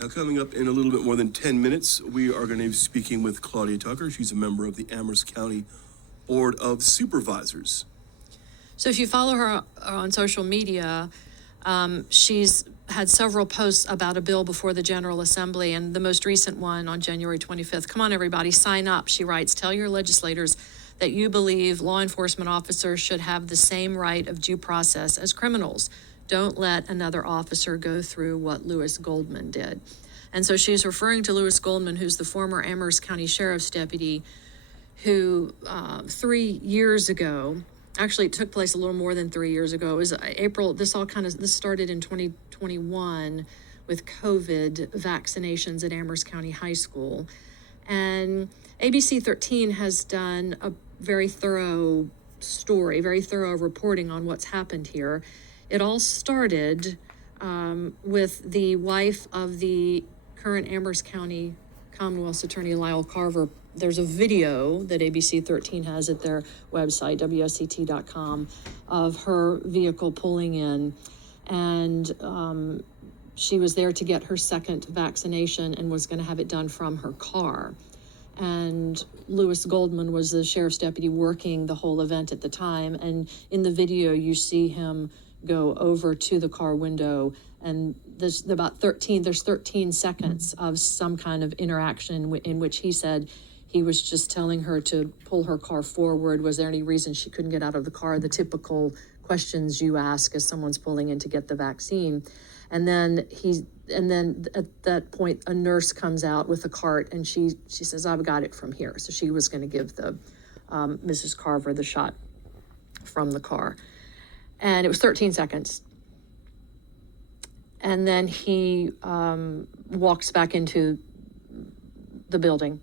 Now, coming up in a little bit more than 10 minutes, we are going to be speaking with Claudia Tucker. She's a member of the Amherst County Board of Supervisors. So if you follow her on social media, she's had several posts about a bill before the General Assembly, and the most recent one on January 25th. Come on, everybody, sign up. She writes, tell your legislators that you believe law enforcement officers should have the same right of due process as criminals. Don't let another officer go through what Lewis Goldman did. And so she's referring to Lewis Goldman, who's the former Amherst County Sheriff's deputy, who 3 years ago, actually it took place a little more than 3 years ago. It was April, this started in 2021 with COVID vaccinations at Amherst County High School. And ABC 13 has done a very thorough story, very thorough reporting on what's happened here. It all started with the wife of the current Amherst County Commonwealth's Attorney Lyle Carver. There's a video that ABC 13 has at their website, WSCT.com, of her vehicle pulling in. And she was there to get her second vaccination and was going to have it done from her car. And Lewis Goldman was the sheriff's deputy working the whole event at the time. And in the video, you see him go over to the car window, and there's 13 seconds of some kind of interaction in which he said he was just telling her to pull her car forward. Was there any reason she couldn't get out of the car? The typical questions you ask as someone's pulling in to get the vaccine. And then at that point, a nurse comes out with a cart, and she says, I've got it from here. So she was going to give the Mrs. Carver the shot from the car. And it was 13 seconds. And then he walks back into the building.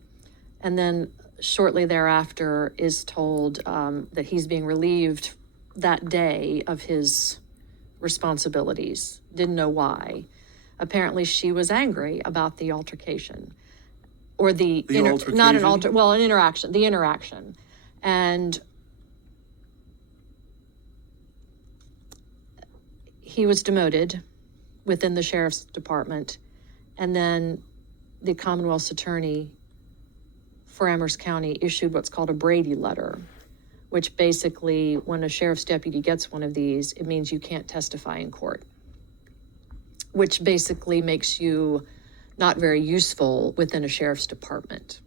And then shortly thereafter is told that he's being relieved that day of his responsibilities. Didn't know why. Apparently she was angry about the altercation. Or an interaction, the interaction. And he was demoted within the sheriff's department, and then the Commonwealth's attorney for Amherst County issued what's called a Brady letter, which basically, when a sheriff's deputy gets one of these, it means you can't testify in court, which basically makes you not very useful within a sheriff's department.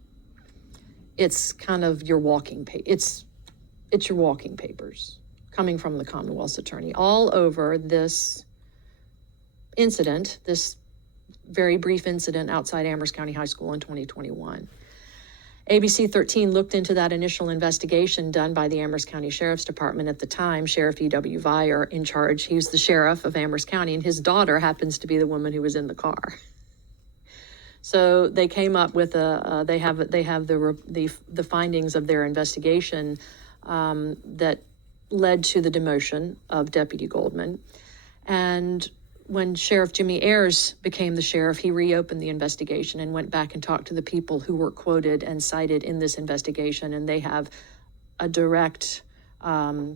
It's kind of your it's your walking papers coming from the Commonwealth's attorney all over this incident, this very brief incident outside Amherst County High School in 2021. ABC 13 looked into that initial investigation done by the Amherst County Sheriff's Department at the time. Sheriff E.W. Vire in charge. He was the sheriff of Amherst County, and his daughter happens to be the woman who was in the car. So they came up with they have the findings of their investigation that led to the demotion of Deputy Goldman. And when Sheriff Jimmy Ayers became the sheriff, he reopened the investigation and went back and talked to the people who were quoted and cited in this investigation. And they have a direct, a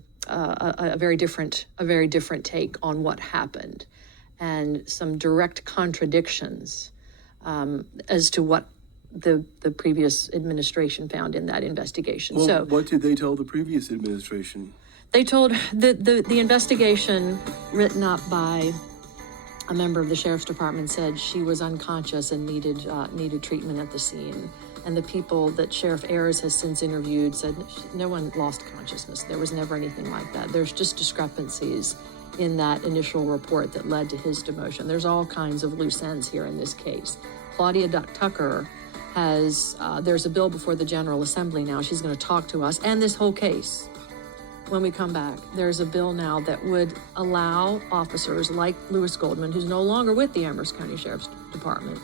very different take on what happened, and some direct contradictions as to what the previous administration found in that investigation. Well, so what did they tell the previous administration? They told the investigation written up by a member of the sheriff's department said she was unconscious and needed treatment at the scene. And the people that Sheriff Ayers has since interviewed said no one lost consciousness. There was never anything like that. There's just discrepancies in that initial report that led to his demotion. There's all kinds of loose ends here in this case. Claudia Tucker has, there's a bill before the General Assembly now. She's going to talk to us and this whole case. When we come back, there's a bill now that would allow officers like Lewis Goldman, who's no longer with the Amherst County Sheriff's Department,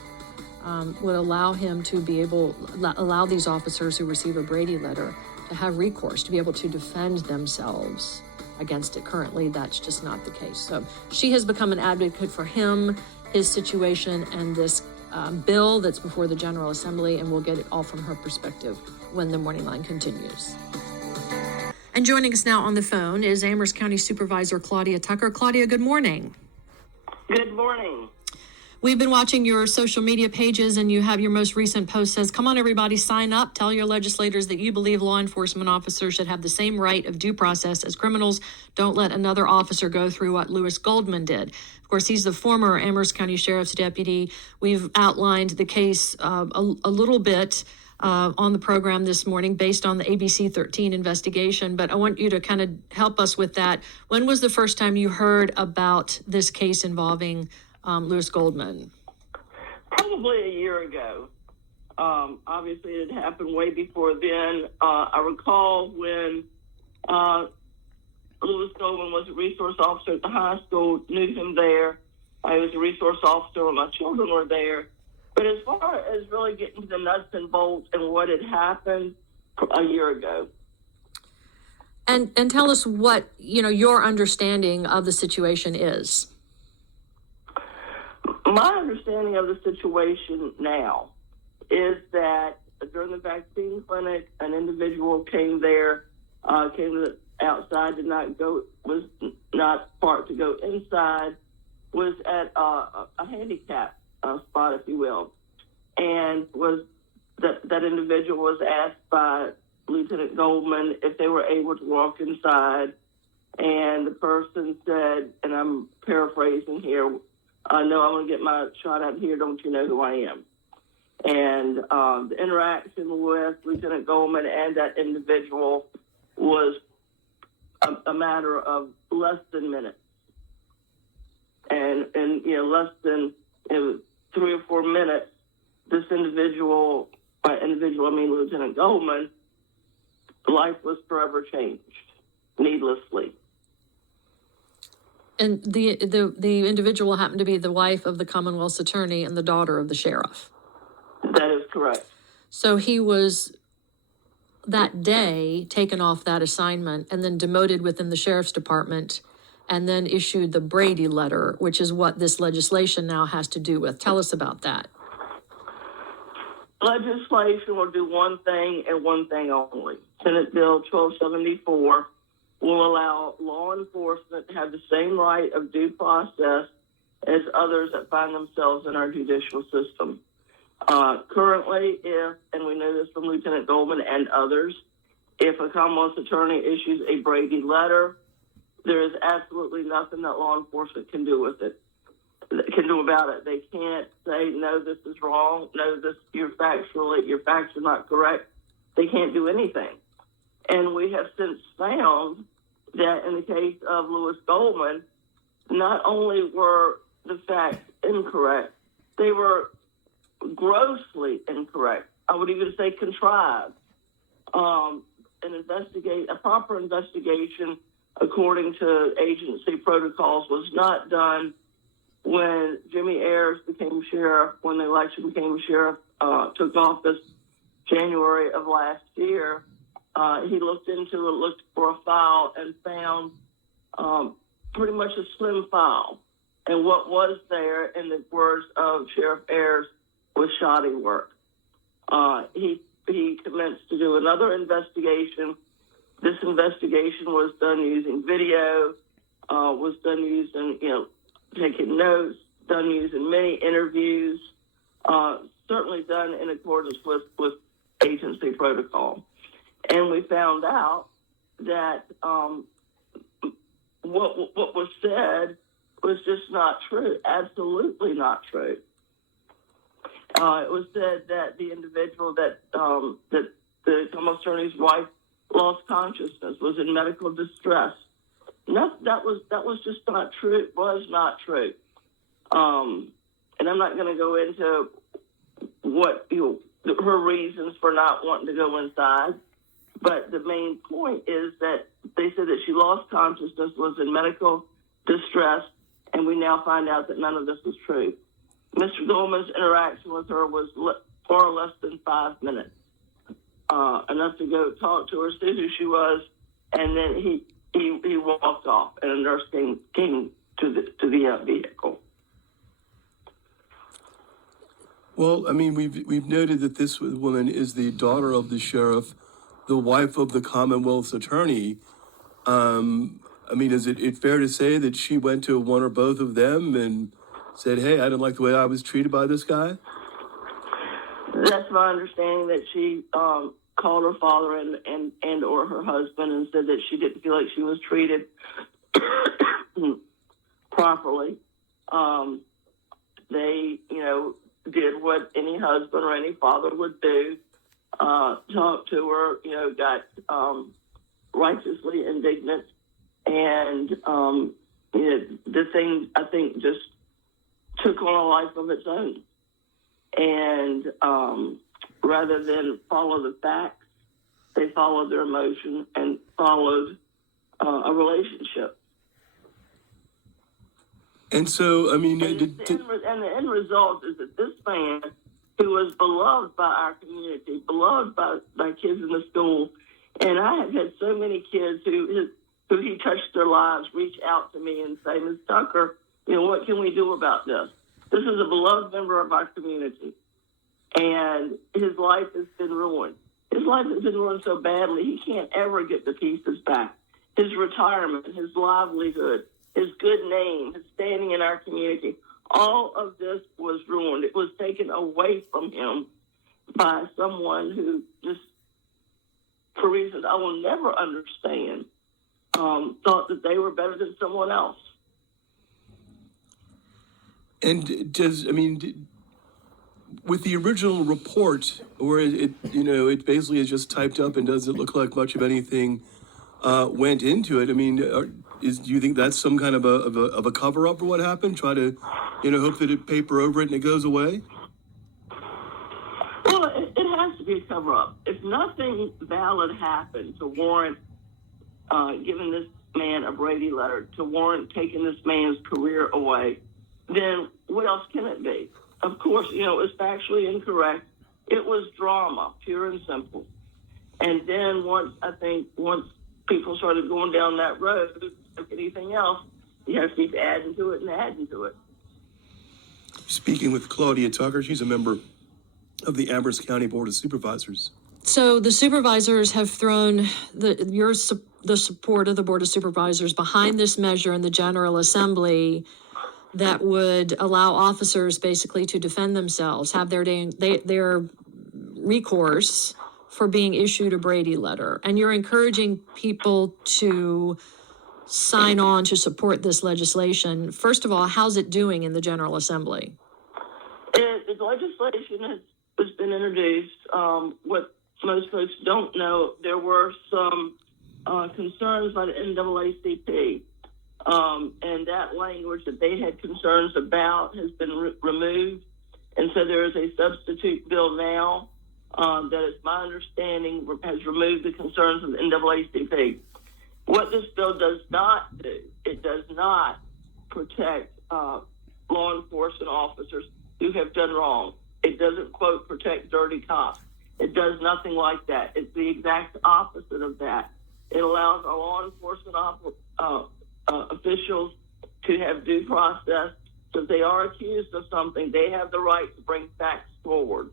would allow him to allow these officers who receive a Brady letter to have recourse, to be able to defend themselves against it. Currently, that's just not the case. So she has become an advocate for him, his situation, and this bill that's before the General Assembly, and we'll get it all from her perspective when the Morning Line continues. And joining us now on the phone is Amherst County Supervisor Claudia Tucker. Claudia, good morning. Good morning. We've been watching your social media pages, and you have your most recent post says, come on, everybody, sign up. Tell your legislators that you believe law enforcement officers should have the same right of due process as criminals. Don't let another officer go through what Lewis Goldman did. Of course, he's the former Amherst County Sheriff's deputy. We've outlined the case a little bit on the program this morning based on the ABC 13 investigation, but I want you to kind of help us with that. When was the first time you heard about this case involving Lewis Goldman? Probably a year ago. Obviously, it had happened way before then. I recall when Lewis Goldman was a resource officer at the high school, knew him there. I was a resource officer when my children were there. But as far as really getting to the nuts and bolts and what had happened a year ago. And tell us what, your understanding of the situation is. My understanding of the situation now is that during the vaccine clinic, an individual came there, came to the outside, was not parked to go inside, was at a handicap spot, if you will, and that individual was asked by Lieutenant Goldman if they were able to walk inside, and the person said, and I'm paraphrasing here, no, I'm going to get my shot out here. Don't you know who I am? And the interaction with Lieutenant Goldman and that individual was a matter of less than minutes. And less than 3 or 4 minutes, this individual, by individual I mean Lieutenant Goldman, life was forever changed, needlessly. And the individual happened to be the wife of the Commonwealth's attorney and the daughter of the sheriff. That is correct. So he was that day taken off that assignment and then demoted within the sheriff's department and then issued the Brady letter, which is what this legislation now has to do with. Tell us about that. Legislation will do one thing and one thing only. Senate Bill 1274 will allow law enforcement to have the same right of due process as others that find themselves in our judicial system. Currently, and we know this from Lieutenant Goldman and others, if a Commonwealth's attorney issues a Brady letter, there is absolutely nothing that law enforcement can do with it, about it. They can't say, no, this is wrong, no, your facts are not correct. They can't do anything. And we have since found that in the case of Lewis Goldman, not only were the facts incorrect, they were grossly incorrect. I would even say contrived. A proper investigation according to agency protocols was not done when Jimmy Ayers became sheriff, when the election became sheriff, took office January of last year. He looked for a file and found pretty much a slim file. And what was there, in the words of Sheriff Ayers, was shoddy work. He commenced to do another investigation. This investigation was done using video, was done using, taking notes, done using many interviews, certainly done in accordance with agency protocol. And we found out that what was said was just not true, absolutely not true. It was said that the individual that the Commonwealth attorney's wife lost consciousness, was in medical distress. No, that was just not true. It was not true. And I'm not going to go into what her reasons for not wanting to go inside. But the main point is that they said that she lost consciousness, was in medical distress, and we now find out that none of this was true. Mr. Goldman's interaction with her was far less than 5 minutes, enough to go talk to her, see who she was, and then he walked off, and a nurse came to the vehicle. Well, I mean, we've noted that this woman is the daughter of the sheriff, the wife of the Commonwealth's attorney. I mean, is it fair to say that she went to one or both of them and said, hey, I didn't like the way I was treated by this guy? That's my understanding, that she called her father and or her husband and said that she didn't feel like she was treated properly. They, did what any husband or any father would do. Talked to her, got righteously indignant, and the thing, I think, just took on a life of its own. And rather than follow the facts, they followed their emotion and followed a relationship. And so, I mean, And the end result is that this man, who was beloved by our community, beloved by kids in the school, and I have had so many kids who he touched their lives reach out to me and say, Ms. Tucker, what can we do about this? This is a beloved member of our community, and his life has been ruined. His life has been ruined so badly, he can't ever get the pieces back. His retirement, his livelihood, his good name, his standing in our community, all of this was ruined. It was taken away from him by someone who just, for reasons I will never understand, thought that they were better than someone else. And with the original report, where it basically is just typed up and doesn't look like much of anything went into it. Do you think that's some kind of a cover up for what happened? Try to, hope that it paper over it and it goes away? Well, it has to be a cover up. If nothing valid happened to warrant giving this man a Brady letter, to warrant taking this man's career away, then what else can it be? Of course, it was factually incorrect. It was drama, pure and simple. And then once people started going down that road, like anything else, you have to keep adding to it and adding to it. Speaking with Claudia Tucker, she's a member of the Amherst County Board of Supervisors. So the supervisors have thrown the support of the Board of Supervisors behind this measure in the General Assembly that would allow officers basically to defend themselves, have their recourse for being issued a Brady letter. And you're encouraging people to sign on to support this legislation. First of all, how's it doing in the General Assembly? The legislation has been introduced. What most folks don't know, there were some concerns by the NAACP. And that language that they had concerns about has been removed. And so there is a substitute bill now that, is my understanding, has removed the concerns of the NAACP. What this bill does not do, it does not protect law enforcement officers who have done wrong. It doesn't, quote, protect dirty cops. It does nothing like that. It's the exact opposite of that. It allows our law enforcement officials to have due process. So if they are accused of something, they have the right to bring facts forward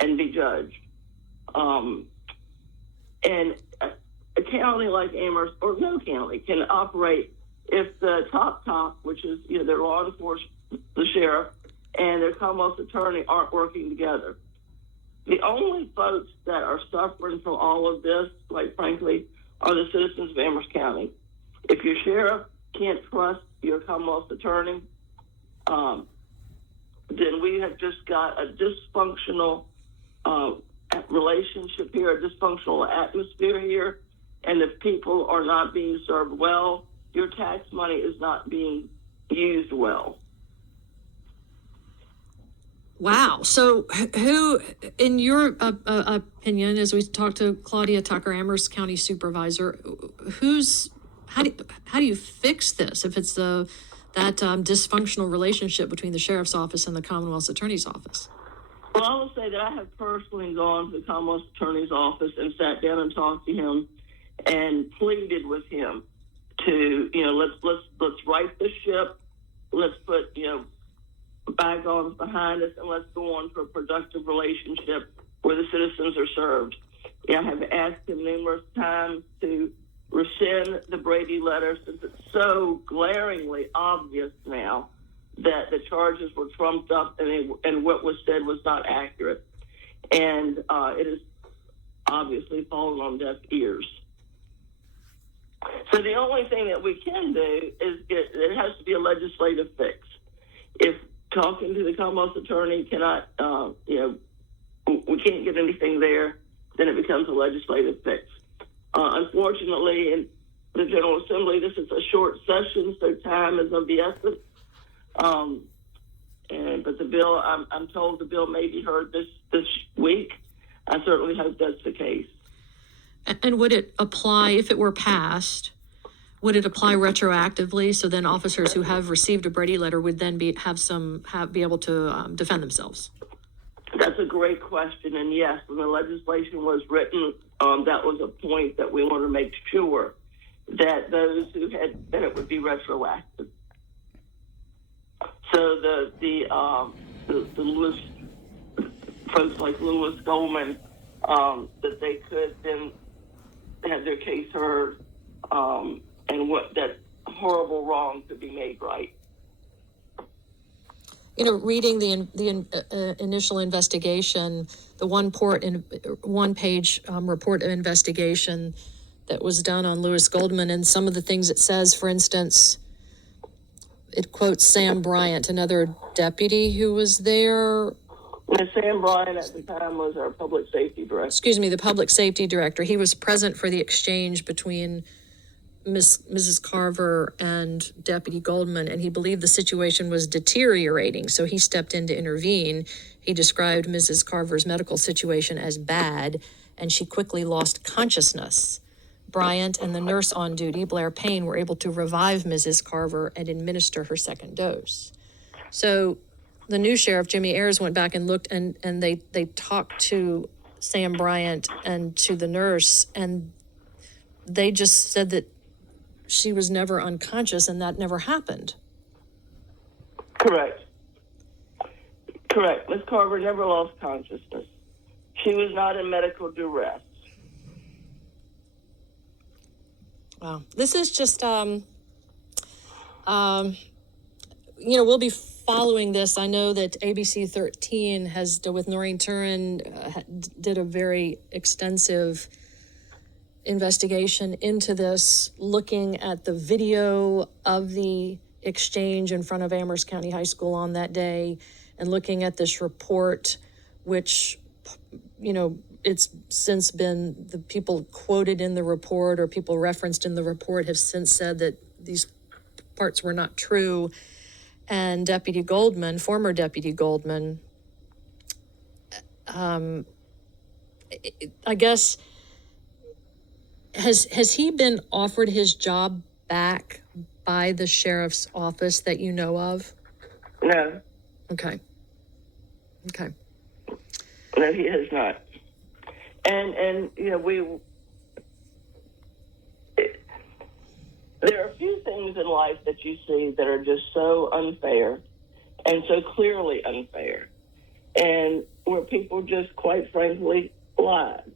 and be judged. And a county like Amherst, or no county, can operate if the top, which is their law enforcement, the sheriff, and their Commonwealth attorney aren't working together. The only folks that are suffering from all of this, quite frankly, are the citizens of Amherst County. If your sheriff can't trust your Commonwealth attorney, then we have just got a dysfunctional relationship here, a dysfunctional atmosphere here, and if people are not being served well, your tax money is not being used well. Wow. So who, in your opinion, as we talked to Claudia Tucker, Amherst County Supervisor, how do you fix this if it's that dysfunctional relationship between the Sheriff's Office and the Commonwealth Attorney's Office? Well, I will say that I have personally gone to the Commonwealth Attorney's Office and sat down and talked to him and pleaded with him to, let's right the ship, let's put, bygones behind us, and let's go on to a productive relationship where the citizens are served. I have asked him numerous times to rescind the Brady letter, since it's so glaringly obvious now that the charges were trumped up and what was said was not accurate. And it has obviously fallen on deaf ears. So the only thing that we can do is it has to be a legislative fix. If talking to the Commonwealth's attorney cannot, we can't get anything there, then it becomes a legislative fix. Unfortunately, in the General Assembly, this is a short session, so time is of the essence. But the bill, I'm told the bill may be heard this week. I certainly hope that's the case. And would it apply, if it were passed, would it apply retroactively? So then officers who have received a Brady letter would then be able to defend themselves? That's a great question. And yes, when the legislation was written, that was a point that we wanted to make sure that those who had, that it would be retroactive. So the Lewis, folks like Lewis Goldman, that they could then have their case heard, and what that horrible wrong could be made right. Reading the initial investigation, the one-page report of investigation that was done on Lewis Goldman, and some of the things it says, for instance, it quotes Sam Bryant, another deputy who was there. And Sam Bryant at the time was our public safety director. Excuse me, the public safety director. He was present for the exchange between Mrs. Carver and Deputy Goldman, and he believed the situation was deteriorating, so he stepped in to intervene. He described Mrs. Carver's medical situation as bad, and she quickly lost consciousness. Bryant and the nurse on duty, Blair Payne, were able to revive Mrs. Carver and administer her second dose. So the new sheriff, Jimmy Ayers, went back and looked, and they talked to Sam Bryant and to the nurse, and they just said that she was never unconscious, and that never happened. Correct. Miss Carver never lost consciousness. She was not in medical duress. Wow. This is just, we'll be following this. I know that ABC 13 has, with Noreen Turin, did a very extensive investigation into this, looking at the video of the exchange in front of Amherst County High School on that day, and looking at this report, which, it's since been, the people quoted in the report or people referenced in the report have since said that these parts were not true. And Deputy Goldman, former Deputy Goldman, I guess, has he been offered his job back by the sheriff's office that you know of? No. Okay. No, he has not. And there are a few things in life that you see that are just so unfair and so clearly unfair, and where people just quite frankly lied.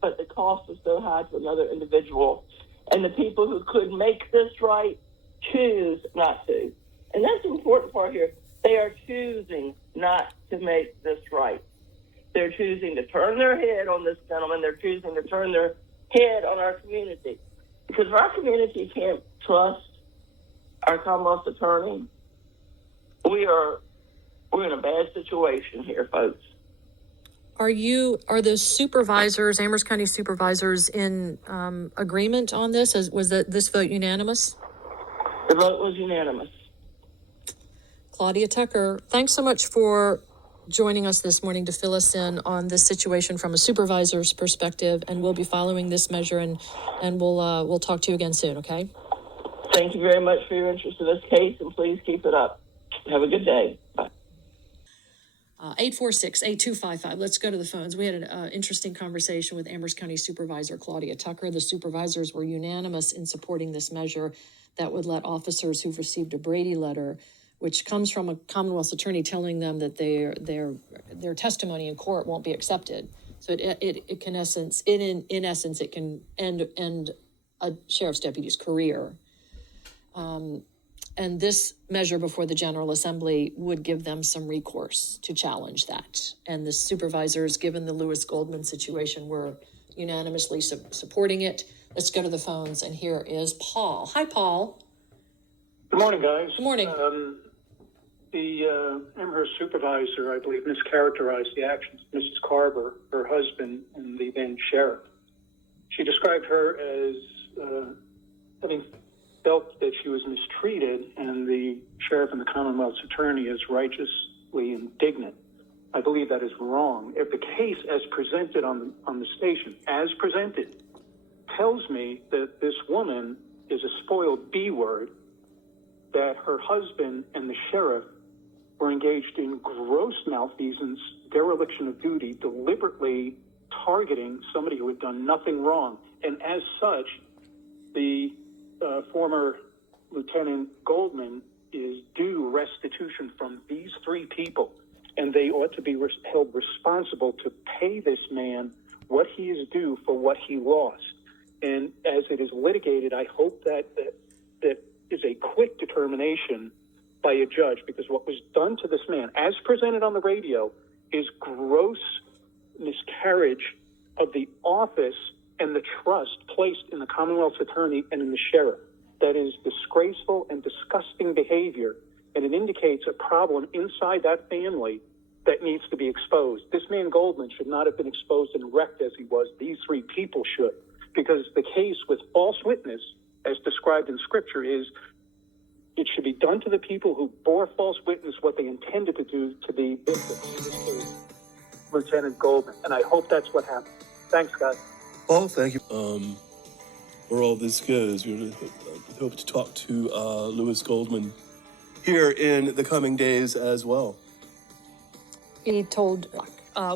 But the cost was so high to another individual, and the people who could make this right choose not to. And that's the important part here. They are choosing not to make this right. They're choosing to turn their head on this gentleman. They're choosing to turn their head on our community. Because if our community can't trust our Commonwealth's attorney, we're in a bad situation here, folks. Are the supervisors, Amherst County supervisors, in agreement on this? Was this vote unanimous? The vote was unanimous. Claudia Tucker, thanks so much for joining us this morning to fill us in on this situation from a supervisor's perspective, and we'll be following this measure, and we'll talk to you again soon, okay? Thank you very much for your interest in this case, and please keep it up. Have a good day. Bye. 846-8255. Let's go to the phones. We had an interesting conversation with Amherst County Supervisor Claudia Tucker. The supervisors were unanimous in supporting this measure that would let officers who've received a Brady letter, which comes from a Commonwealth's attorney telling them that their testimony in court won't be accepted. So it can in essence it can end a sheriff's deputy's career. And this measure before the General Assembly would give them some recourse to challenge that. And the supervisors, given the Lewis Goldman situation, were unanimously supporting it. Let's go to the phones, and here is Paul. Hi, Paul. Good morning, guys. Good morning. The Amherst supervisor, I believe, mischaracterized the actions of Mrs. Carver, her husband, and the then sheriff. She described her as having felt that she was mistreated, and the sheriff and the Commonwealth's attorney as righteously indignant. I believe that is wrong. If the case as presented on the station, as presented, tells me that this woman is a spoiled B-word, that her husband and the sheriff were engaged in gross malfeasance, dereliction of duty, deliberately targeting somebody who had done nothing wrong. And as such, the former Lieutenant Goldman is due restitution from these three people, and they ought to be held responsible to pay this man what he is due for what he lost. And as it is litigated, I hope that is a quick determination by a judge, because what was done to this man, as presented on the radio, is gross miscarriage of the office and the trust placed in the Commonwealth's attorney and in the sheriff. That is disgraceful and disgusting behavior, and it indicates a problem inside that family that needs to be exposed. This man Goldman should not have been exposed and wrecked as he was. These three people should, because the case with false witness, as described in Scripture, is it should be done to the people who bore false witness what they intended to do to the victim, in this case, Lieutenant Goldman. And I hope that's what happened. Thanks, guys. Paul, thank you. Where all this goes, we hope to talk to Lewis Goldman here in the coming days as well. He told,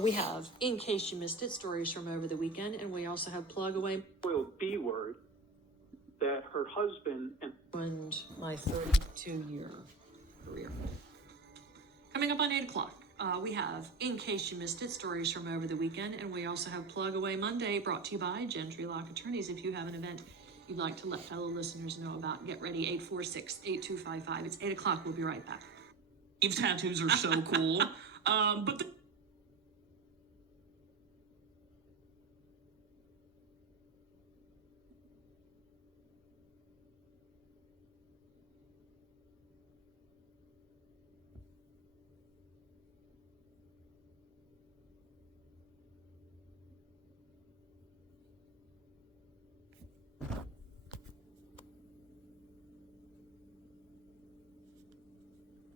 we have, in case you missed it, stories from over the weekend, and we also have plug away. Spoiled B-word that her husband and My 32-year career. Coming up on 8 o'clock, we have, in case you missed it, stories from over the weekend, and we also have Plug Away Monday, brought to you by Gentry Lock Attorneys. If you have an event you'd like to let fellow listeners know about, get ready, 846-8255. It's 8 o'clock. We'll be right back. Tattoos are so cool. But the